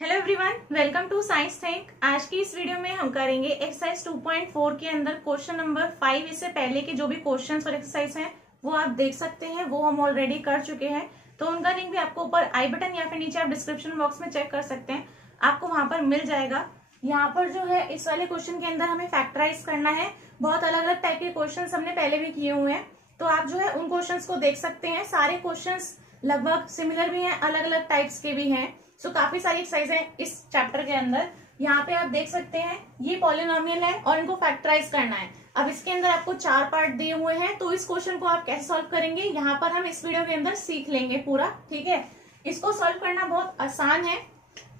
Hello everyone, welcome to Science Think. आज की इस वीडियो में हम करेंगे एक्सरसाइज 2.4 के अंदर क्वेश्चन नंबर 5। इससे पहले के जो भी क्वेश्चंस और एक्सरसाइज हैं वो आप देख सकते हैं, वो हम ऑलरेडी कर चुके हैं। तो उनका लिंक भी आपको ऊपर आई बटन या फिर नीचे आप डिस्क्रिप्शन बॉक्स में चेक कर सकते हैं, आपको वहां पर मिल जाएगा। यहाँ पर जो है इस वाले क्वेश्चन के अंदर हमें फैक्टराइज करना है। बहुत अलग अलग टाइप के क्वेश्चन हमने पहले भी किए हुए हैं, तो आप जो है उन क्वेश्चन को देख सकते हैं। सारे क्वेश्चन लगभग सिमिलर भी हैं, अलग अलग टाइप्स के भी हैं। सो काफी सारी एक्सरसाइज है इस चैप्टर के अंदर। यहाँ पे आप देख सकते हैं ये पॉलिनोमियल है और इनको फैक्टराइज करना है। अब इसके अंदर आपको 4 पार्ट दिए हुए हैं, तो इस क्वेश्चन को आप कैसे सॉल्व करेंगे यहाँ पर हम इस वीडियो के अंदर सीख लेंगे पूरा। ठीक है, इसको सॉल्व करना बहुत आसान है,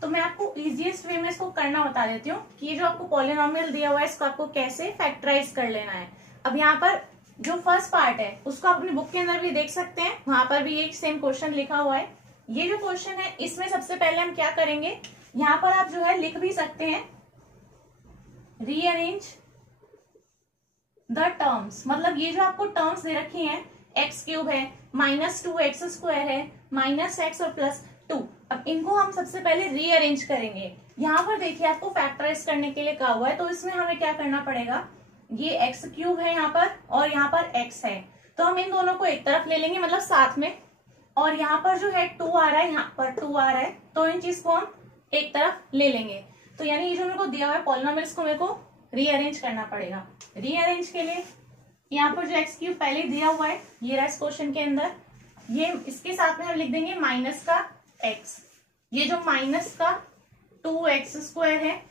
तो मैं आपको इजीएस्ट वे में इसको करना बता देती हूँ कि ये जो आपको पॉलिनोमियल दिया हुआ है इसको आपको कैसे फैक्टराइज कर लेना है। अब यहाँ पर जो फर्स्ट पार्ट है उसको आप अपनी बुक के अंदर भी देख सकते हैं, वहां पर भी एक सेम क्वेश्चन लिखा हुआ है। ये जो क्वेश्चन है इसमें सबसे पहले हम क्या करेंगे, यहाँ पर आप जो है लिख भी सकते हैं रीअरेंज द टर्म्स। मतलब ये जो आपको टर्म्स दे रखी हैं, एक्स क्यूब है, -2x² है, -x और +2। अब इनको हम सबसे पहले रीअरेंज करेंगे। यहाँ पर देखिए आपको फैक्टराइज करने के लिए कहा हुआ है, तो इसमें हमें क्या करना पड़ेगा, ये x³ है यहाँ पर और यहाँ पर x है, तो हम इन दोनों को एक तरफ ले लेंगे, मतलब साथ में। और यहाँ पर जो है 2 आ रहा है, यहाँ पर 2 आ रहा है, तो इन चीज को हम एक तरफ ले लेंगे। तो यानी ये जो मेरे को दिया हुआ है पॉलिनोमियल्स को मेरे को रीअरेंज करना पड़ेगा। रीअरेंज के लिए यहाँ पर जो x³ पहले दिया हुआ है ये रहा इस क्वेश्चन के अंदर, ये इसके साथ में हम लिख देंगे माइनस का x। ये जो माइनस का 2x² है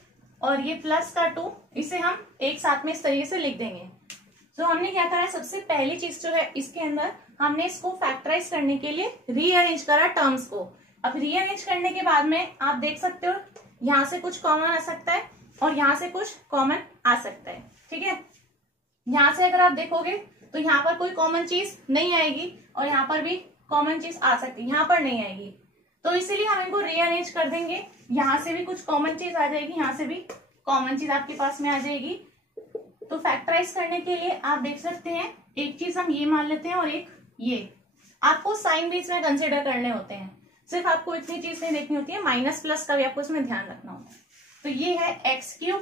और ये प्लस का 2, इसे हम एक साथ में इस तरीके से लिख देंगे। तो हमने क्या करा है, सबसे पहली चीज जो है इसके अंदर हमने इसको फैक्टराइज करने के लिए रीअरेंज करा टर्म्स को। अब रीअरेंज करने के बाद में आप देख सकते हो यहाँ से कुछ कॉमन आ सकता है और यहाँ से कुछ कॉमन आ सकता है। ठीक है, यहाँ से अगर आप देखोगे तो यहाँ पर कोई कॉमन चीज नहीं आएगी और यहाँ पर भी कॉमन चीज आ सकती है, यहाँ पर नहीं आएगी। तो इसीलिए हम इनको रीअरेंज कर देंगे। यहाँ से भी कुछ कॉमन चीज आ जाएगी, यहाँ से भी कॉमन चीज आपके पास में आ जाएगी। तो फैक्टराइज करने के लिए आप देख सकते हैं एक चीज हम ये मान लेते हैं और एक ये। आपको साइन भी इसमें कंसिडर करने होते हैं, सिर्फ आपको इतनी चीज नहीं देखनी होती है, माइनस प्लस का भी आपको इसमें ध्यान रखना होता है। तो ये है x³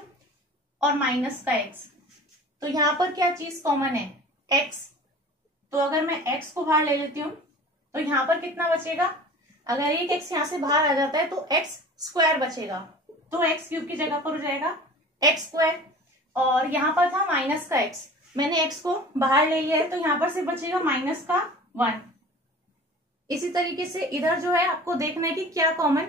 और माइनस का x। तो यहाँ पर क्या चीज कॉमन है, x। तो अगर मैं x को बाहर ले लेती हूँ तो यहाँ पर कितना बचेगा, अगर एक x यहाँ से बाहर आ जाता है तो x² बचेगा, तो x³ की जगह पर हो जाएगा x²। और यहाँ पर था माइनस का x, मैंने x को बाहर ले लिया है तो यहाँ पर से बचेगा माइनस का 1। इसी तरीके से इधर जो है आपको देखना है कि क्या कॉमन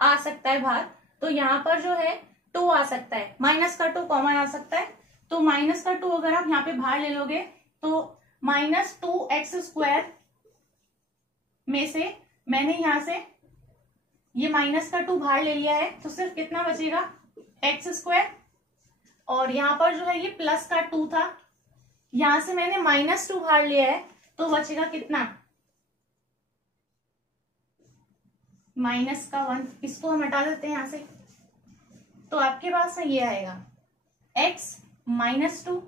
आ सकता है बाहर। तो यहाँ पर जो है 2 आ सकता है, माइनस का 2 कॉमन आ सकता है। तो माइनस का 2 अगर आप यहाँ पे बाहर ले लोगे तो -2x² में से मैंने यहाँ से ये माइनस का 2 बाहर ले लिया है, तो सिर्फ कितना बचेगा x²। और यहाँ पर जो है ये प्लस का 2 था, यहां से मैंने -2 बाहर लिया है, तो बचेगा कितना, माइनस का 1। इसको हम हटा देते हैं यहां से, तो आपके पास में ये आएगा x -2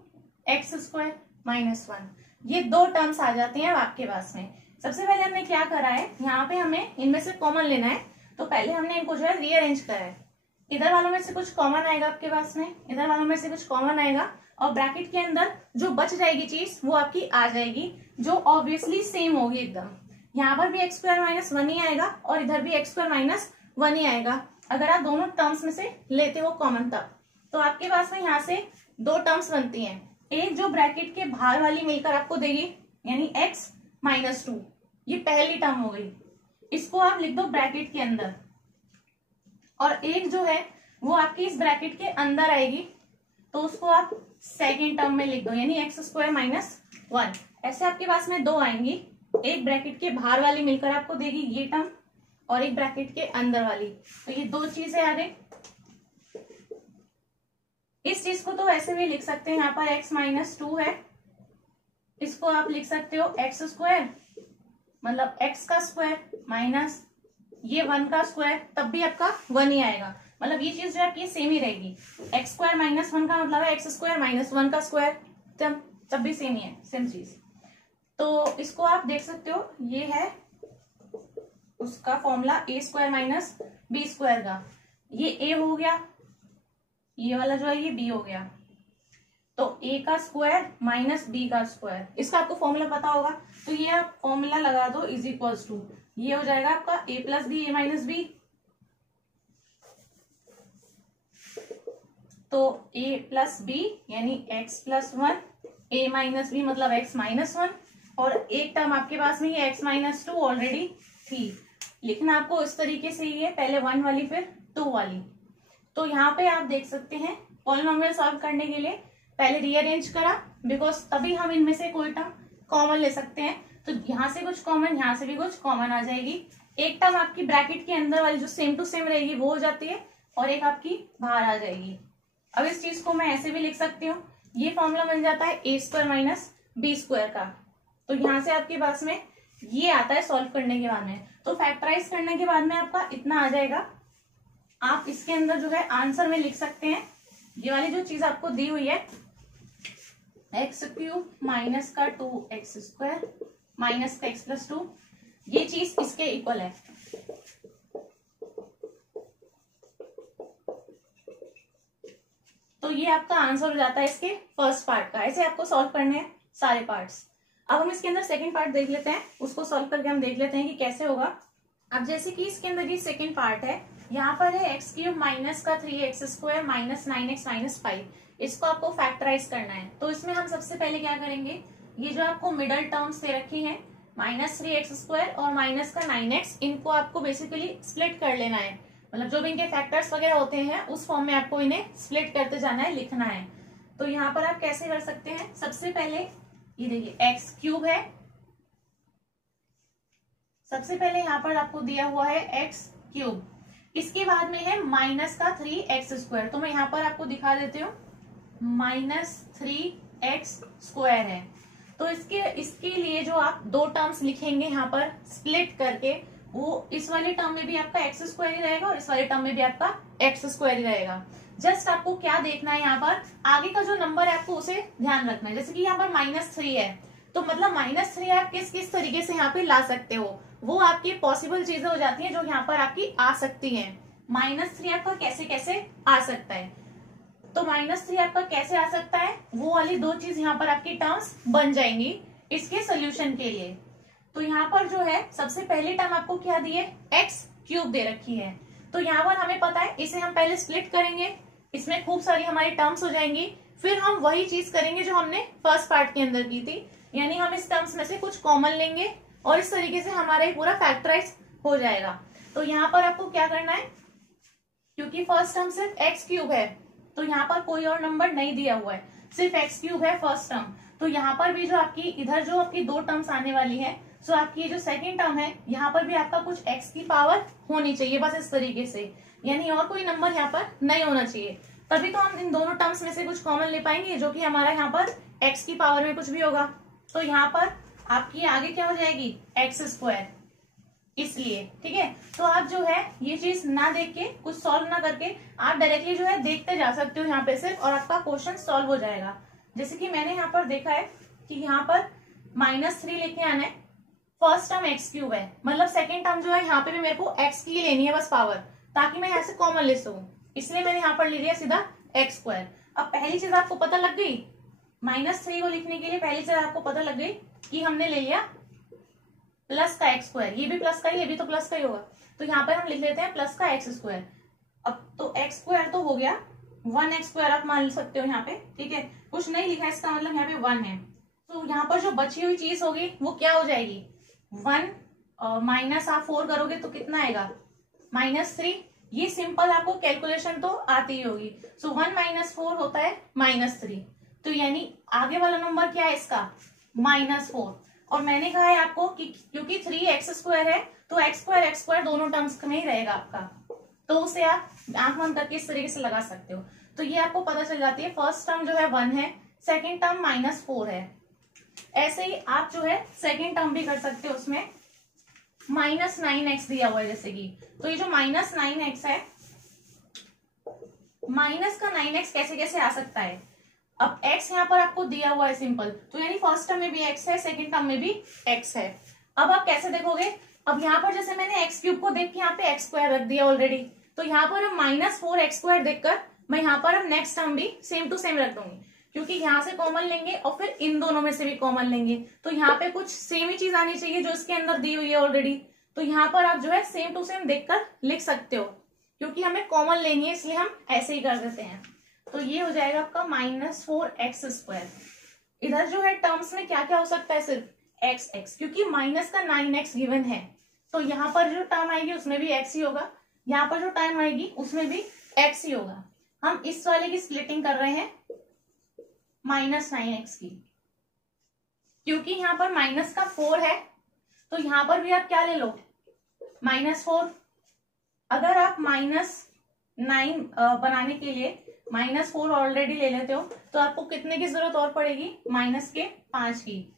x² -1। ये 2 टर्म्स आ जाते हैं अब आपके पास में। सबसे पहले हमने क्या करा है, यहाँ पे हमें इनमें से कॉमन लेना है, तो पहले हमने इनको जो है रीअरेंज करा है। इधर वालों में से कुछ कॉमन आएगा आपके पास में, इधर वालों में से कुछ कॉमन आएगा, और ब्रैकेट के अंदर जो बच जाएगी चीज वो आपकी आ जाएगी, जो ऑब्वियसली सेम होगी एकदम। यहाँ पर भी x² -1 ही आएगा और इधर भी x² -1 ही आएगा, अगर आप दोनों टर्म्स में से लेते हो कॉमन तब। तो आपके पास में यहाँ से 2 टर्म्स बनती हैं, एक जो ब्रैकेट के बाहर वाली मिलकर आपको देगी यानी x -2, ये पहली टर्म हो गई, इसको आप लिख दो ब्रैकेट के अंदर। और एक जो है वो आपकी इस ब्रैकेट के अंदर आएगी, तो उसको आप सेकेंड टर्म में लिख दो, यानी x² -1। ऐसे आपके पास में 2 आएंगी, एक ब्रैकेट के बाहर वाली मिलकर आपको देगी ये टर्म और एक ब्रैकेट के अंदर वाली, तो ये 2 चीजें आ गई। इस चीज को तो ऐसे भी लिख सकते हैं, यहाँ पर x -2 है, इसको आप लिख सकते हो x², मतलब x का स्क्वायर माइनस ये 1 का स्क्वायर, तब भी आपका 1 ही आएगा। मतलब ये चीज जो है आपकी सेम ही रहेगी, x² -1 का मतलब है x² -1 का स्क्वायर, तब भी सेम ही है, सेम चीज। तो इसको आप देख सकते हो, ये है उसका फॉर्मूला a² - b² का। ये ए हो गया, ये वाला जो है ये बी हो गया, तो ए का स्क्वायर माइनस बी का स्क्वायर, इसका आपको फॉर्मूला पता होगा, तो ये आप फॉर्मूला लगा दो इज इक्वल्स टू, ये हो जाएगा आपका ए प्लस बी, ए माइनस बी, तो a प्लस बी यानी x प्लस वन, ए माइनस बी मतलब x माइनस वन, और एक टर्म आपके पास में ये x माइनस टू ऑलरेडी थी, लिखना आपको इस तरीके से ही है, पहले 1 वाली फिर 2 वाली। तो यहाँ पे आप देख सकते हैं पॉलिनोमियल सॉल्व करने के लिए पहले रीअरेंज करा, बिकॉज तभी हम इनमें से कोई टर्म कॉमन ले सकते हैं, तो यहाँ से कुछ कॉमन, यहाँ से भी कुछ कॉमन आ जाएगी, एक टर्म आपकी ब्रैकेट के अंदर वाली जो सेम टू सेम रहेगी वो हो जाती है, और एक आपकी बाहर आ जाएगी। अब इस चीज को मैं ऐसे भी लिख सकती हूँ, ये फॉर्मूला बन जाता है ए स्क्वायर माइनस बी स्क्वायर का, तो यहाँ से आपके पास में ये आता है सॉल्व करने के बाद में, तो फैक्टराइज करने के बाद में आपका इतना आ जाएगा, आप इसके अंदर जो है आंसर में लिख सकते हैं, ये वाली जो चीज आपको दी हुई है एक्स क्यूब माइनस का 2x स्क्वायर माइनस का x प्लस 2, ये चीज इसके इक्वल है, तो ये आपका आंसर हो जाता है इसके फर्स्ट पार्ट का। ऐसे आपको सॉल्व करने हैं सारे पार्ट्स। अब हम इसके अंदर सेकंड पार्ट देख लेते हैं, उसको सॉल्व करके हम देख लेते हैं कि कैसे होगा। अब जैसे कि इसके अंदर ये सेकंड पार्ट है, यहाँ पर है एक्स क्यूब माइनस का 3x square minus 9x minus 5, इसको आपको फैक्टराइज करना है। तो इसमें हम सबसे पहले क्या करेंगे, ये जो आपको मिडल टर्म्स दे रखी है माइनस 3x स्क्वायर और माइनस का 9x, इनको आपको बेसिकली स्प्लिट कर लेना है, मतलब जो भी इनके फैक्टर्स वगैरह होते हैं उस फॉर्म में आपको इन्हें स्प्लिट करते जाना है, लिखना है। तो यहाँ पर आप कैसे कर सकते हैं, सबसे पहले ये देखिए एक्स क्यूब है, सबसे पहले यहाँ पर आपको दिया हुआ है एक्स क्यूब, इसके बाद में है माइनस का 3x स्क्वायर, तो मैं यहाँ पर आपको दिखा देती हूँ माइनस 3x स्क्वायर है। तो इसके लिए जो आप दो टर्म्स लिखेंगे यहाँ पर स्प्लिट करके, वो इस वाले टर्म में भी आपका एक्स स्क्वायर ही रहेगा और इस वाले टर्म में भी आपका एक्स स्क्वायर ही रहेगा। जस्ट आपको क्या देखना है, यहाँ पर आगे का जो नंबर है आपको उसे ध्यान रखना है। जैसे कि यहाँ पर -3 है, तो मतलब -3 आप किस किस तरीके से यहाँ पे ला सकते हो, वो आपकी पॉसिबल चीजें हो जाती हैं जो यहाँ पर आपकी आ सकती हैं। -3 आपका कैसे कैसे आ सकता है, तो -3 आपका कैसे आ सकता है, वो वाली दो चीज यहाँ पर आपकी टर्म्स बन जाएंगी इसके सोल्यूशन के लिए। तो यहाँ पर जो है सबसे पहली टर्म आपको क्या दी है, एक्स क्यूब दे रखी है, तो यहाँ पर हमें पता है इसे हम पहले स्प्लिट करेंगे, इसमें खूब सारी हमारी टर्म्स हो जाएंगी, फिर हम वही चीज करेंगे जो हमने फर्स्ट पार्ट के अंदर की थी, यानी हम इस टर्म्स में से कुछ कॉमन लेंगे और इस तरीके से हमारा ये पूरा फैक्टराइज हो जाएगा। तो यहाँ पर आपको क्या करना है, क्योंकि फर्स्ट टर्म सिर्फ एक्स क्यूब है, तो यहाँ पर कोई और नंबर नहीं दिया हुआ है, सिर्फ एक्स क्यूब है फर्स्ट टर्म, तो यहाँ पर भी जो आपकी इधर जो आपकी दो टर्म्स आने वाली है, सो आपकी ये जो सेकंड टर्म है यहाँ पर भी आपका कुछ x की पावर होनी चाहिए, बस इस तरीके से, यानी और कोई नंबर यहाँ पर नहीं होना चाहिए, तभी तो हम इन दोनों टर्म्स में से कुछ कॉमन ले पाएंगे, जो कि हमारा यहाँ पर x की पावर में कुछ भी होगा। तो यहाँ पर आपकी आगे क्या हो जाएगी, एक्स स्क्वायर, इसलिए ठीक है। तो आप जो है ये चीज ना देख के, कुछ सॉल्व ना करके, आप डायरेक्टली जो है देखते जा सकते हो यहाँ पे सिर्फ, और आपका क्वेश्चन सॉल्व हो जाएगा। जैसे कि मैंने यहाँ पर देखा है कि यहाँ पर -3 लेके आना है, फर्स्ट टर्म एक्स क्यूब है, मतलब सेकेंड टर्म जो है यहाँ पे भी मेरे को एक्स की लेनी है बस पावर, ताकि मैं यहाँ से कॉमन ले सकूं, इसलिए मैंने यहाँ पर ले लिया सीधा एक्स स्क्वायर। अब पहली चीज आपको पता लग गई, -3 को लिखने के लिए पहली चीज आपको पता लग गई कि हमने ले लिया प्लस का एक्स स्क्वायर, ये भी प्लस का ही, ये भी तो प्लस का ही होगा, तो यहाँ पर हम लिख लेते हैं प्लस का एक्स स्क्वायर। अब तो एक्स स्क्वायर तो हो गया, 1x स्क्वायर आप मान सकते हो यहाँ पे, ठीक है, कुछ नहीं लिखा इसका मतलब यहाँ पे 1 है, तो यहाँ पर जो बची हुई चीज होगी वो क्या हो जाएगी, 1 माइनस आप 4 करोगे तो कितना आएगा, -3। ये सिंपल आपको कैलकुलेशन तो आती ही होगी, सो 1 - 4 होता है -3, तो यानी आगे वाला नंबर क्या है इसका, -4। और मैंने कहा है आपको कि क्योंकि 3x स्क्वायर है, तो x स्क्वायर दोनों टर्म्स में ही रहेगा आपका, तो उसे आप आंख बंद करके इस तरीके से लगा सकते हो। तो ये आपको पता चल जाती है, फर्स्ट टर्म जो है 1 है, सेकेंड टर्म -4 है। ऐसे ही आप जो है सेकेंड टर्म भी कर सकते हो, उसमें -9x दिया हुआ है जैसे कि, तो ये जो -9x है, माइनस का 9x कैसे कैसे आ सकता है, अब x यहाँ पर आपको दिया हुआ है सिंपल, तो यानी फर्स्ट टर्म में भी x है, सेकंड टर्म में भी x है। अब आप कैसे देखोगे, अब यहाँ पर जैसे मैंने एक्स क्यूब को देख के यहाँ पे एक्स स्क्वायर रख दिया ऑलरेडी, तो यहाँ पर हम -4x² देखकर मैं यहाँ पर हम नेक्स्ट टर्म भी सेम टू सेम रख दूंगी, क्योंकि यहाँ से कॉमन लेंगे और फिर इन दोनों में से भी कॉमन लेंगे, तो यहाँ पे कुछ सेम ही चीज आनी चाहिए जो इसके अंदर दी हुई है ऑलरेडी। तो यहाँ पर आप जो है सेम टू सेम देखकर लिख सकते हो, क्योंकि हमें कॉमन लेनी है इसलिए हम ऐसे ही कर देते हैं। तो ये हो जाएगा आपका -4x²। इधर जो है टर्म्स में क्या क्या हो सकता है, सिर्फ x, क्योंकि माइनस का 9x गिवन है, तो यहाँ पर जो टर्म आएगी उसमें भी x ही होगा, यहाँ पर जो टर्म आएगी उसमें भी x ही होगा। हम इस वाले की स्प्लिटिंग कर रहे हैं -9x की, क्योंकि यहाँ पर माइनस का 4 है, तो यहाँ पर भी आप क्या ले लो, -4। अगर आप -9 बनाने के लिए -4 ऑलरेडी ले लेते हो, तो आपको कितने की जरूरत और पड़ेगी, -5 की।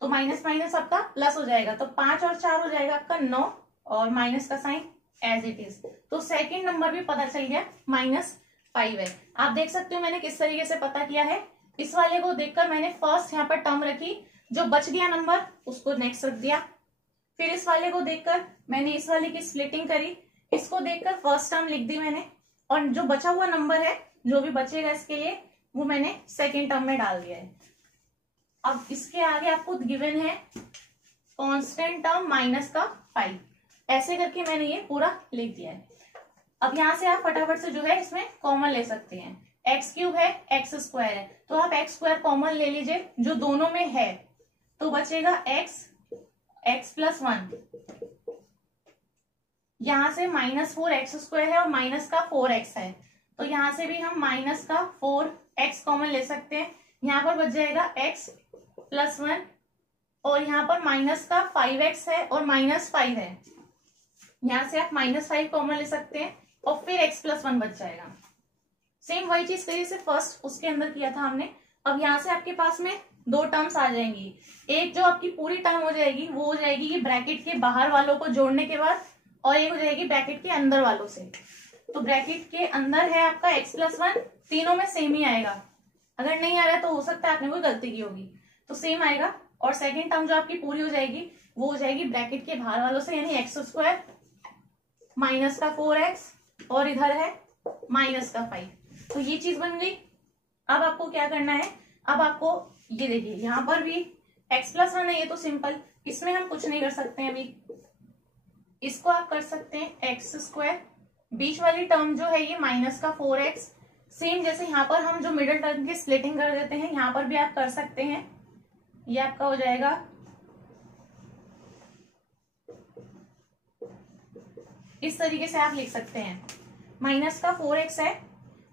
तो माइनस माइनस आपका प्लस हो जाएगा, तो 5 और 4 हो जाएगा आपका 9, और माइनस का साइन एज इट इज। तो सेकंड नंबर भी पता चल गया -5 है। आप देख सकते हो मैंने किस तरीके से पता किया है। इस वाले को देखकर मैंने फर्स्ट यहाँ पर टर्म रखी, जो बच गया नंबर उसको नेक्स्ट रख दिया। फिर इस वाले को देखकर मैंने इस वाले की स्प्लिटिंग करी, इसको देखकर फर्स्ट टर्म लिख दी मैंने, और जो बचा हुआ नंबर है जो भी बचेगा इसके लिए वो मैंने सेकेंड टर्म में डाल दिया है। अब इसके आगे आपको गिवन है कांस्टेंट टर्म -5, ऐसे करके मैंने ये पूरा लिख दिया है। अब यहाँ से आप फटाफट से जो है इसमें कॉमन ले सकते हैं, x³ है, x² है, तो आप x² कॉमन ले लीजिए जो दोनों में है, तो बचेगा x+1। यहाँ से -4x² है और माइनस का 4x है, तो यहाँ से भी हम माइनस का 4x कॉमन ले सकते हैं। यहाँ पर बच जाएगा x+1, और यहाँ पर माइनस का 5x है और -5 है, यहाँ से आप -5 कॉमन ले सकते हैं, और फिर x+1 बच जाएगा। सेम वही चीज करिए से फर्स्ट उसके अंदर किया था हमने। अब यहाँ से आपके पास में दो टर्म्स आ जाएंगी, एक जो आपकी पूरी टर्म हो जाएगी वो हो जाएगी ये ब्रैकेट के बाहर वालों को जोड़ने के बाद, और एक हो जाएगी ब्रैकेट के अंदर वालों से। तो ब्रैकेट के अंदर है आपका x+1, तीनों में सेम ही आएगा, अगर नहीं आ रहा तो हो सकता है आपने कोई गलती की होगी, तो सेम आएगा। और सेकेंड टर्म जो आपकी पूरी हो जाएगी वो हो जाएगी ब्रैकेट के बाहर वालों से, यानी x² माइनस का 4x, और इधर है -5। तो ये चीज बन गई। अब आपको क्या करना है, अब आपको ये देखिए यहाँ पर भी x+1 है, ये तो सिंपल, इसमें हम कुछ नहीं कर सकते हैं अभी, इसको आप कर सकते हैं x²। बीच वाली टर्म जो है ये -4x, सेम जैसे यहाँ पर हम जो मिडिल टर्म की स्प्लिटिंग कर देते हैं यहाँ पर भी आप कर सकते हैं। ये आपका हो जाएगा इस तरीके से, आप लिख सकते हैं -4x है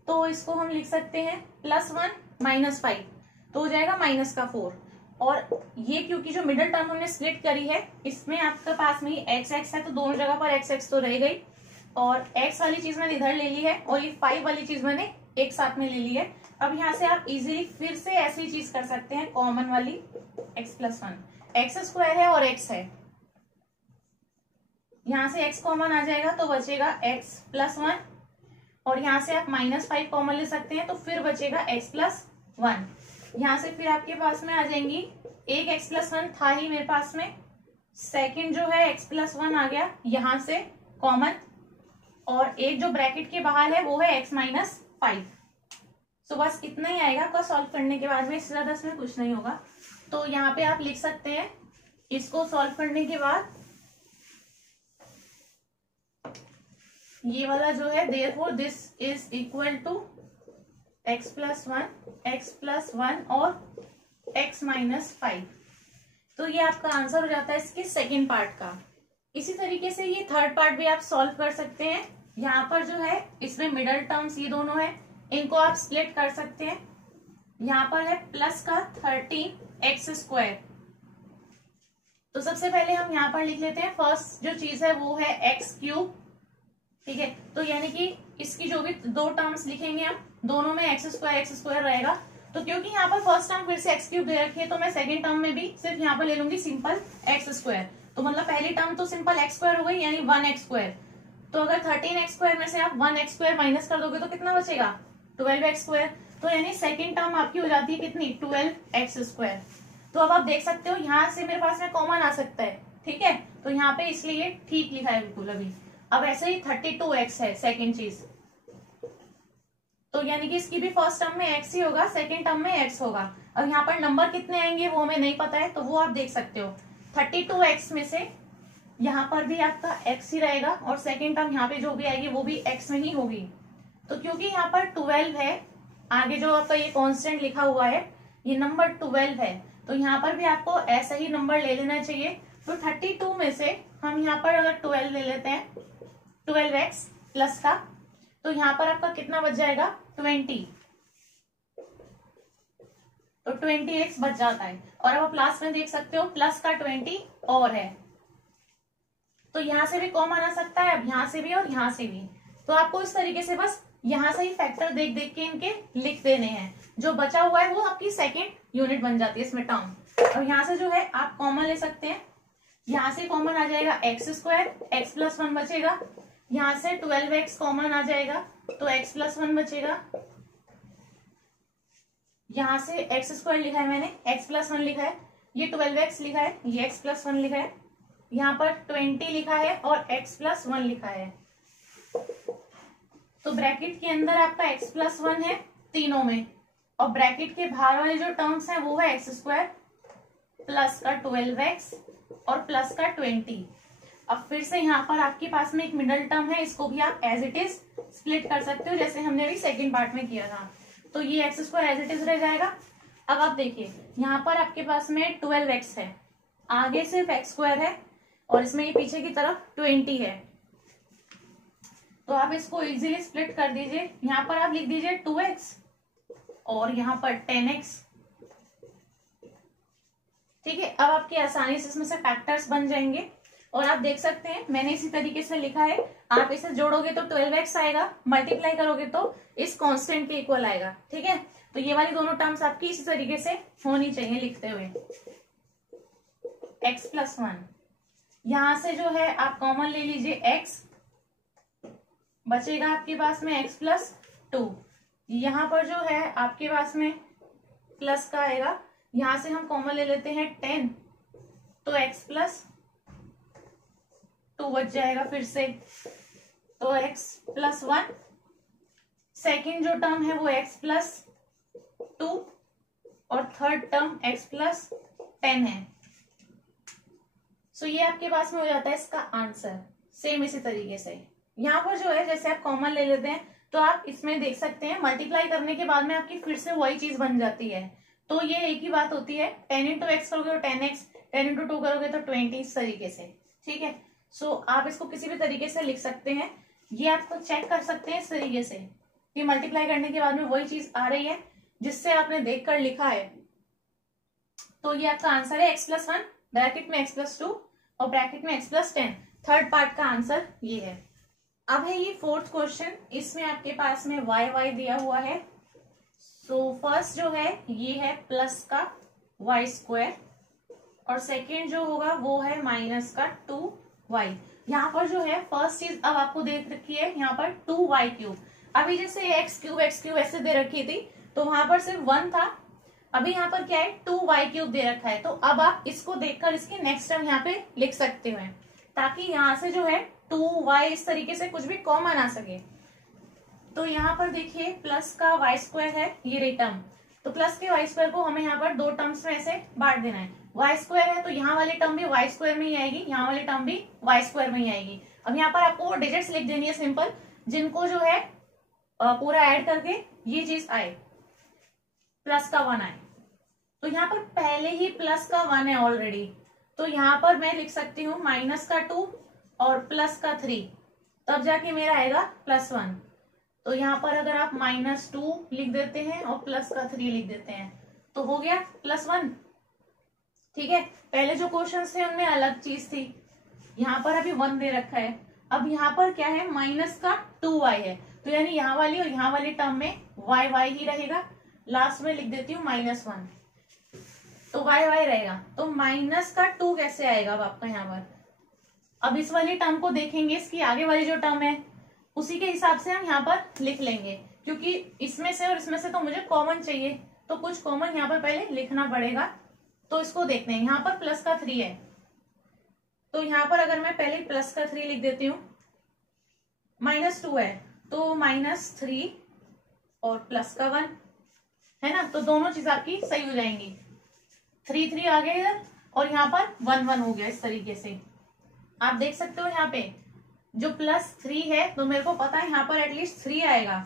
तो इसको हम लिख सकते हैं +1 -5, तो हो जाएगा -4। और ये क्योंकि जो मिडिल टर्म हमने स्प्लिट करी है इसमें आपके पास में ही x है, तो दोनों जगह पर x तो रह गई, और x वाली चीज मैंने इधर ले ली है और ये 5 वाली चीज मैंने एक साथ में ले ली है। अब यहाँ से आप इजीली फिर से ऐसी चीज कर सकते हैं, कॉमन वाली x+1, x² है और x है, यहाँ से x कॉमन आ जाएगा तो बचेगा x+1, और यहाँ से आप -5 कॉमन ले सकते हैं तो फिर बचेगा x+1। यहाँ से फिर आपके पास में आ जाएंगी, एक x+1 था ही मेरे पास में, सेकंड जो है x+1 आ गया यहाँ से कॉमन, और एक जो ब्रैकेट के बाहर है वो है x-5। तो बस इतना ही आएगा आपका सॉल्व करने के बाद में, इससे ज्यादा इसमें कुछ नहीं होगा। तो यहाँ पे आप लिख सकते हैं इसको सॉल्व करने के बाद ये वाला जो है therefore this is equal to x+1 और x-5। तो ये आपका आंसर हो जाता है इसके सेकेंड पार्ट का। इसी तरीके से ये थर्ड पार्ट भी आप सॉल्व कर सकते हैं। यहाँ पर जो है इसमें मिडल टर्म्स ये दोनों है, इनको आप स्प्लिट कर सकते हैं। यहाँ पर है प्लस का 13x², तो सबसे पहले हम यहाँ पर लिख लेते हैं फर्स्ट जो चीज है वो है x³, ठीक है। तो यानी कि इसकी जो भी दो टर्म्स लिखेंगे हम दोनों में x² रहेगा। तो क्योंकि यहाँ पर फर्स्ट टर्म फिर से x³ दे रखी है तो मैं सेकंड टर्म में भी सिर्फ यहाँ पर ले लूंगी सिंपल x²। तो मतलब पहली टर्म तो सिंपल x² हो गई यानी 1x²। तो अगर 13x² में से आप 1x² माइनस कर दोगे तो कितना बचेगा 12x²। तो यानी सेकंड टर्म आपकी हो जाती है कितनी 12x²। तो अब आप देख सकते हो यहाँ से मेरे पास में कॉमन आ सकता है, ठीक है। तो यहाँ पे इसलिए ठीक लिखा है बिल्कुल। अभी अब ऐसे ही 32x है सेकेंड चीज, तो यानी कि इसकी भी फर्स्ट टर्म में x ही होगा, सेकेंड टर्म में x होगा। अब यहाँ पर नंबर कितने आएंगे वो हमें नहीं पता है, तो वो आप देख सकते हो। 32x में से यहाँ पर भी आपका x ही रहेगा और सेकेंड टर्म यहाँ पे जो भी आएगी वो भी x में ही होगी। तो क्योंकि यहाँ पर 12 है, आगे जो आपका ये कांस्टेंट लिखा हुआ है ये नंबर 12 है, तो यहाँ पर भी आपको ऐसा ही नंबर ले लेना चाहिए। तो 32 में से हम यहाँ पर अगर 12 ले लेते हैं, 12x प्लस का, तो यहाँ पर आपका कितना बच जाएगा 20, तो 20x बच जाता है। और अब आप लास्ट में देख सकते हो प्लस का 20 और है, तो यहां से भी कॉमन आ सकता है, अब यहां से भी और यहां से भी। तो आपको इस तरीके से बस यहां से ही फैक्टर देख देख के इनके लिख देने हैं, जो बचा हुआ है वो आपकी सेकेंड यूनिट बन जाती है इसमें टर्म। और यहाँ से जो है आप कॉमन ले सकते हैं, यहाँ से कॉमन आ जाएगा एक्स स्क्वायर, एक्स प्लस 1 बचेगा, यहाँ से 12x कॉमन आ जाएगा तो x प्लस 1 बचेगा, यहाँ से एक्स स्क्वायर लिखा है मैंने, x प्लस 1 लिखा है, ये 12x लिखा है, ये x प्लस 1 लिखा है, यहाँ पर 20 लिखा है और x प्लस 1 लिखा है। तो ब्रैकेट के अंदर आपका x प्लस 1 है तीनों में, और ब्रैकेट के बाहर वाले जो टर्म्स हैं वो है एक्स स्क्वायर प्लस का 12x और प्लस का 20। अब फिर से यहाँ पर आपके पास में एक मिडल टर्म है, इसको भी आप एज इट इज स्प्लिट कर सकते हो जैसे हमने अभी सेकेंड पार्ट में किया था। तो ये x square as it is रह जाएगा। अब आप देखिए यहाँ पर आपके पास में 12x है, आगे सिर्फ एक्स स्क्वायर है और इसमें ये पीछे की तरफ 20 है, तो आप इसको इजीली स्प्लिट कर दीजिए। यहाँ पर आप लिख दीजिए 2x और यहाँ पर 10x। ठीक है, अब आपकी आसानी से इसमें से फैक्टर्स बन जाएंगे और आप देख सकते हैं मैंने इसी तरीके से लिखा है। आप इसे जोड़ोगे तो 12x आएगा, मल्टीप्लाई करोगे तो इस कांस्टेंट के इक्वल आएगा। ठीक है, तो ये वाली दोनों टर्म्स आपकी इसी तरीके से होनी चाहिए लिखते हुए। x प्लस 1, यहां से जो है आप कॉमन ले लीजिए x, बचेगा आपके पास में x प्लस 2। यहाँ पर जो है आपके पास में प्लस का आएगा, यहां से हम कॉमन ले लेते हैं 10, तो x प्लस 2 बच जाएगा फिर से, तो x प्लस 1। सेकेंड जो टर्म है वो x प्लस 2 और थर्ड टर्म x प्लस 10 है। सो ये आपके पास में हो जाता है इसका आंसर। सेम इसी तरीके से यहाँ पर जो है जैसे आप कॉमन ले लेते हैं तो आप इसमें देख सकते हैं मल्टीप्लाई करने के बाद में आपकी फिर से वही चीज बन जाती है। तो ये एक ही बात होती है, 10 इंटू एक्स करोगे तो 10x, 10 इंटू 2 करोगे तो 20, इस तरीके से। ठीक है, सो आप इसको किसी भी तरीके से लिख सकते हैं, ये आपको चेक कर सकते हैं इस तरीके से कि मल्टीप्लाई करने के बाद में वही चीज आ रही है जिससे आपने देखकर लिखा है। तो ये आपका आंसर है x प्लस 1, ब्रैकेट में x प्लस 2 और ब्रैकेट में x प्लस 10। थर्ड पार्ट का आंसर ये है। अब है ये फोर्थ क्वेश्चन, इसमें आपके पास में y दिया हुआ है। सो फर्स्ट जो है ये है प्लस का y स्क्वायर और सेकेंड जो होगा वो है माइनस का 2y। यहाँ पर जो है फर्स्ट चीज अब आपको देख रखी है यहाँ पर 2y क्यूब। अभी जैसे x क्यूब ऐसे दे रखी थी तो वहां पर सिर्फ 1 था, अभी यहाँ पर क्या है 2y क्यूब दे रखा है। तो अब आप इसको देखकर इसकी नेक्स्ट टर्म यहाँ पे लिख सकते हो ताकि यहाँ से जो है 2y इस तरीके से कुछ भी कॉमन आ सके। तो यहाँ पर देखिए प्लस का y स्क्वायर है ये रही टर्म, तो प्लस के y स्क्वायर को हमें यहाँ पर दो टर्म्स में ऐसे बांट देना है। y स्क्वायर है तो यहाँ वाली टर्म भी y स्क्वायर में ही आएगी, यहाँ वाली टर्म भी y स्क्वायर में ही आएगी। अब यहाँ पर आपको डिजिट्स लिख देनी है सिंपल, जिनको जो है पूरा ऐड करके ये चीज आए, प्लस का 1 आए। तो यहाँ पर पहले ही प्लस का 1 है ऑलरेडी, तो यहाँ पर मैं लिख सकती हूँ माइनस का 2 और प्लस का 3, तब जाके मेरा आएगा प्लस 1। तो यहाँ पर अगर आप -2 लिख देते हैं और प्लस का 3 लिख देते हैं तो हो गया प्लस 1। ठीक है, पहले जो क्वेश्चन थे उनमें अलग चीज थी, यहाँ पर अभी 1 दे रखा है। अब यहाँ पर क्या है माइनस का 2y है, तो यानी यहाँ वाली और यहाँ वाली टर्म में y ही रहेगा। लास्ट में लिख देती हूँ -1, तो y रहेगा। तो माइनस का 2 कैसे आएगा अब आपका यहाँ पर? अब इस वाली टर्म को देखेंगे, इसकी आगे वाली जो टर्म है उसी के हिसाब से हम यहाँ पर लिख लेंगे, क्योंकि इसमें से और इसमें से तो मुझे कॉमन चाहिए, तो कुछ कॉमन यहाँ पर पहले लिखना पड़ेगा। तो इसको देखते हैं, यहाँ पर प्लस का 3 है, तो यहाँ पर अगर मैं पहले प्लस का 3 लिख देती हूँ -2 है तो -3 और प्लस का 1 है ना, तो दोनों चीज आपकी सही हो जाएंगी। 3 3 आ गया इधर और यहाँ पर 1 1 हो गया। इस तरीके से आप देख सकते हो यहाँ पे जो +3 है तो मेरे को पता है यहाँ पर एटलीस्ट 3 आएगा,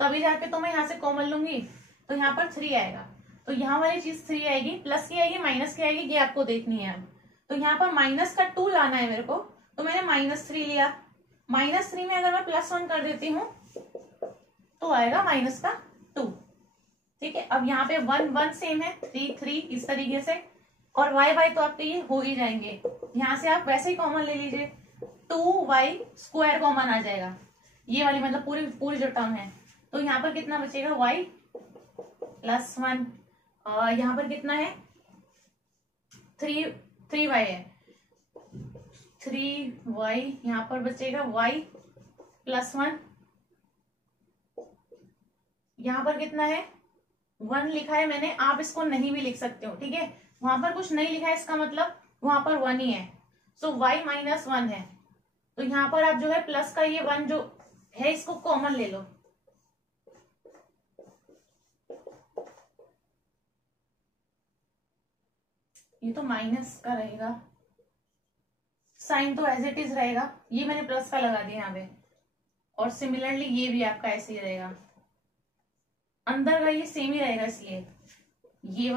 तो अभी जाके तो मैं यहाँ से कॉमन लूंगी तो यहाँ पर 3 आएगा, तो यहाँ वाली चीज 3 आएगी, प्लस की आएगी माइनस की आएगी, ये आपको देखनी है। अब तो यहाँ पर -2 लाना है मेरे को, तो मैंने -3 लिया। -3 में अगर मैं +1 कर देती हूँ तो आएगा -2। ठीक है, अब यहाँ पे 1 1 सेम है, 3 3 इस तरीके से, और y तो आपके ये हो ही जाएंगे। यहाँ से आप वैसे ही कॉमन ले लीजिए, 2y² कॉमन आ जाएगा, ये वाली मतलब पूरी पूरी जो टर्म है। तो यहाँ पर कितना बचेगा y +1, यहाँ पर कितना है 3y है, 3y, यहाँ पर बचेगा y +1, यहाँ पर कितना है 1 लिखा है मैंने, आप इसको नहीं भी लिख सकते हो। ठीक है, वहां पर कुछ नहीं लिखा है इसका मतलब वहां पर 1 ही है, सो y -1 है, तो यहाँ पर आप जो है प्लस का ये 1 जो है इसको कॉमन ले लो। ये तो माइनस का रहेगा, साइन तो एज इट इज रहेगा, ये मैंने प्लस का लगा दिया यहाँ पे, और सिमिलरली ये भी आपका ऐसे ही रहेगा, अंदर का ये सेम ही रहेगा, इसलिए ये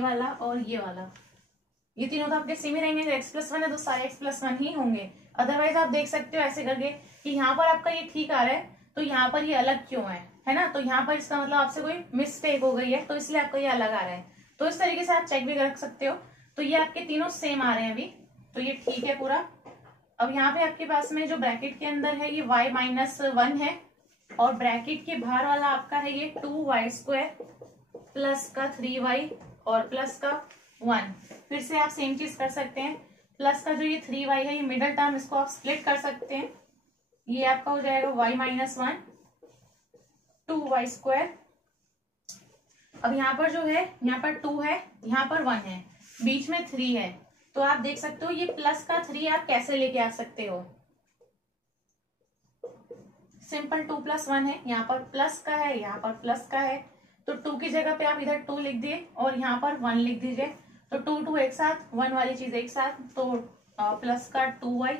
वाला और ये वाला, ये तीनों तो आपके सेम ही रहेंगे। x+1 है तो सारे x+1 ही होंगे। अदरवाइज आप देख सकते हो ऐसे करके कि यहाँ पर आपका ये ठीक आ रहा है तो यहाँ पर ये अलग क्यों है ना, तो यहाँ पर इसका मतलब आपसे कोई मिस्टेक हो गई है तो इसलिए आपका ये अलग आ रहा है। तो इस तरीके से आप चेक भी कर सकते हो। तो ये आपके तीनों सेम आ रहे हैं अभी, तो ये ठीक है पूरा। अब यहाँ पे आपके पास में जो ब्रैकेट के अंदर है ये y -1 है, और ब्रैकेट के बाहर वाला आपका है ये 2y² प्लस का 3y और प्लस का 1। फिर से आप सेम चीज कर सकते हैं, प्लस का जो ये 3y है ये मिडल टर्म, इसको आप स्प्लिट कर सकते हैं, ये आपका हो जाएगा y -1 2y²। अब यहाँ पर जो है, यहाँ पर 2 है, यहाँ पर 1 है, बीच में 3 है, तो आप देख सकते हो ये प्लस का 3 आप कैसे लेके आ सकते हो। सिंपल 2 + 1 है, यहाँ पर प्लस का है, यहाँ पर प्लस का है, तो 2 की जगह पे आप इधर 2 लिख दिए और यहाँ पर 1 लिख दीजिए, तो 2 2 एक साथ, 1 वाली चीज एक साथ, तो प्लस का 2y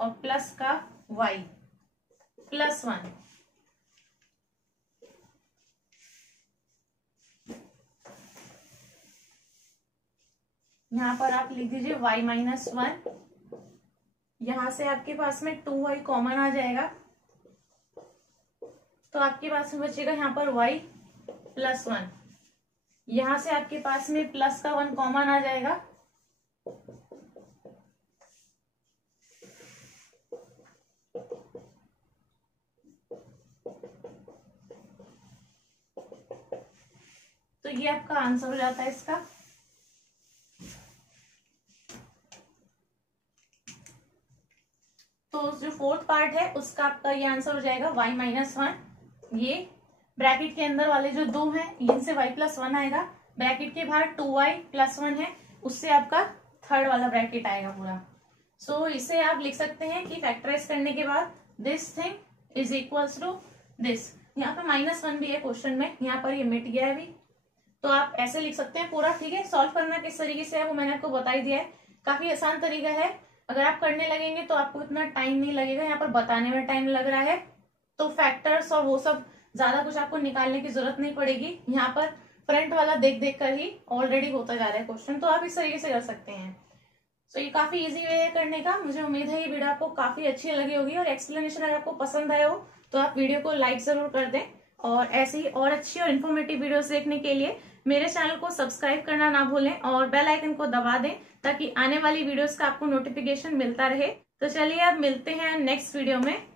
और प्लस का y +1। यहाँ पर आप लिख दीजिए y -1, यहां से आपके पास में 2y कॉमन आ जाएगा, तो आपके पास में बचेगा यहाँ पर y +1, यहां से आपके पास में प्लस का 1 कॉमन आ जाएगा, तो ये आपका आंसर हो जाता है इसका। तो जो फोर्थ पार्ट है उसका आपका ये आंसर हो जाएगा y -1। ये ब्रैकेट के अंदर वाले जो 2 हैं इनसे y +1 आएगा, ब्रैकेट के बाहर 2y +1 है, उससे आपका थर्ड वाला ब्रैकेट आएगा पूरा। सो इसे आप लिख सकते हैं कि फैक्टराइज करने के बाद this thing is equals to this. यहाँ पे -1 भी है क्वेश्चन में, यहाँ पर ये मिट गया है अभी, तो आप ऐसे लिख सकते हैं पूरा। ठीक है, सॉल्व करना किस तरीके से है वो मैंने आपको बता ही दिया है, काफी आसान तरीका है। अगर आप करने लगेंगे तो आपको इतना टाइम नहीं लगेगा, यहाँ पर बताने में टाइम लग रहा है, तो फैक्टर्स और वो सब ज्यादा कुछ आपको निकालने की जरूरत नहीं पड़ेगी, यहाँ पर फ्रंट वाला देख देख कर ही ऑलरेडी होता जा रहा है क्वेश्चन, तो आप इस तरीके से कर सकते हैं। सो ये काफी इजी वे है करने का। मुझे उम्मीद है ये वीडियो आपको काफी अच्छी लगी होगी, और एक्सप्लेनेशन अगर आपको पसंद आया हो तो आप वीडियो को लाइक जरूर कर दें, और ऐसे ही और अच्छी और इन्फॉर्मेटिव वीडियोस देखने के लिए मेरे चैनल को सब्सक्राइब करना ना भूलें और बेल आइकन को दबा दें, ताकि आने वाली वीडियोस का आपको नोटिफिकेशन मिलता रहे। तो चलिए अब मिलते हैं नेक्स्ट वीडियो में।